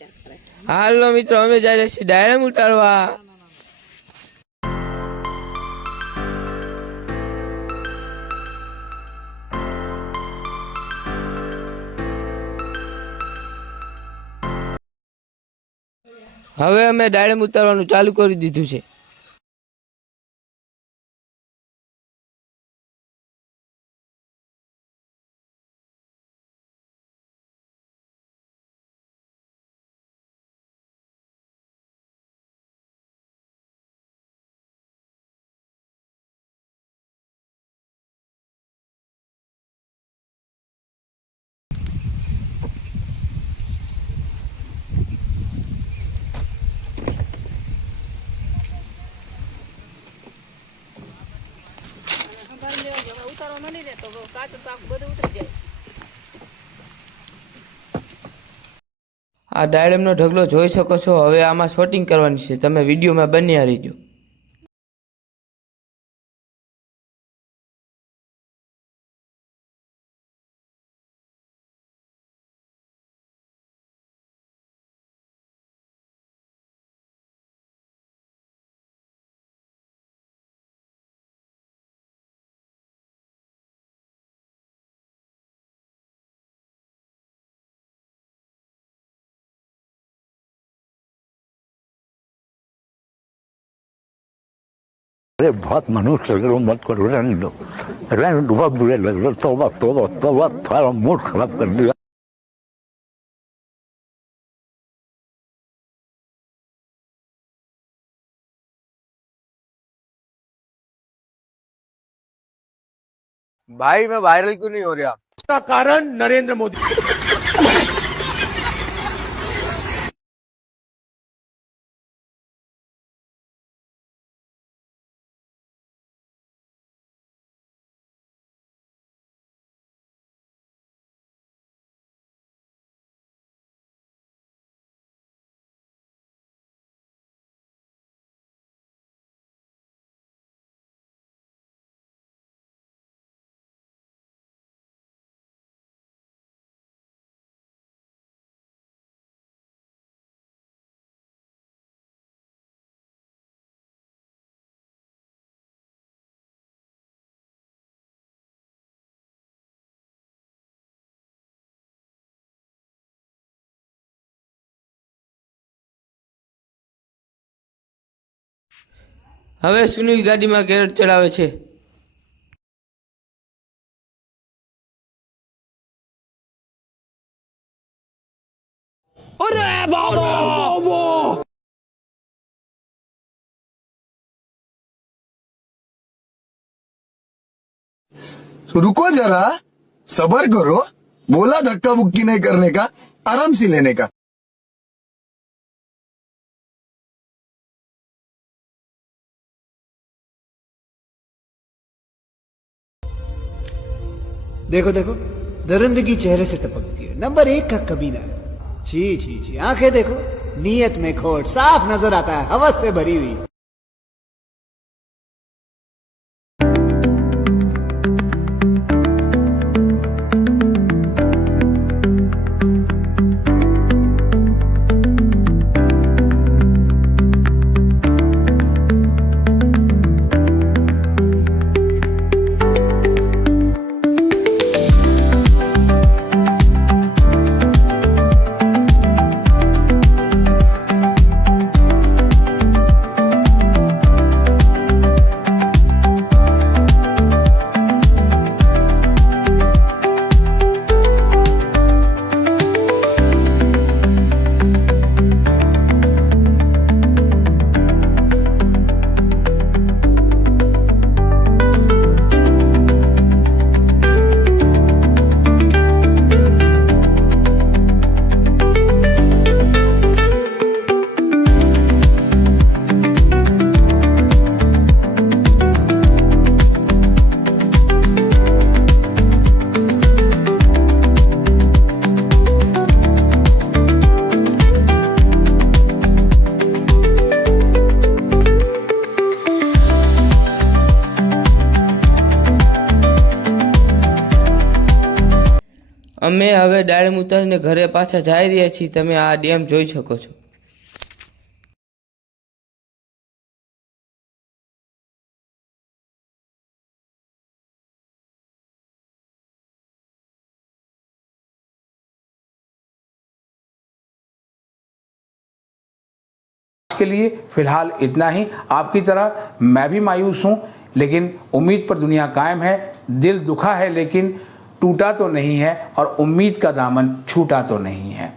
હાલો મિત્રો, અમે જઈ રહ્યા છીએ ડાયરેક્ટ ઉતારવા. હવે અમે ડાયરેક્ટ ઉતારવાનું ચાલુ કરી દીધું છે. આ ડાયરેમનો ઢગલો જોઈ શકો છો. હવે આમાં શૂટિંગ કરવાની છે, તમે વિડીયોમાં બન્યા રહીજો. अरे बहुत मनुष्य लग रहा मत करो, रहने दो बहुत बुरे लग रहे. तौबा तौबा तौबा, तुम्हारा मूड खराब कर दिया. भाई मैं वायरल क्यों नहीं हो रहा? का कारण नरेंद्र मोदी. હવે સુનિલ ગાડીમાં કેરેટ ચડાવે છે. रुको जरा, सबर करो. बोला धक्का बुक्की नहीं करने का, आराम से लेने का. देखो देखो, दरिंदगी चेहरे से टपकती है. नंबर 1 का कमीना. छी छी छी, आंखें देखो, नीयत में खोट साफ नजर आता है, हवस से भरी हुई. અમે હવે ડાળીમ ઉતારીને ઘરે પાછા જઈ રહ્યા છીએ. તમે આ ડેમ જોઈ શકો છો. के लिए फिलहाल इतना ही। आपकी तरह मैं भी मायूस हूं, लेकिन उम्मीद पर दुनिया कायम है। दिल दुखा है लेकिन टूटा तो नहीं है, और उम्मीद का दामन छूटा तो नहीं है।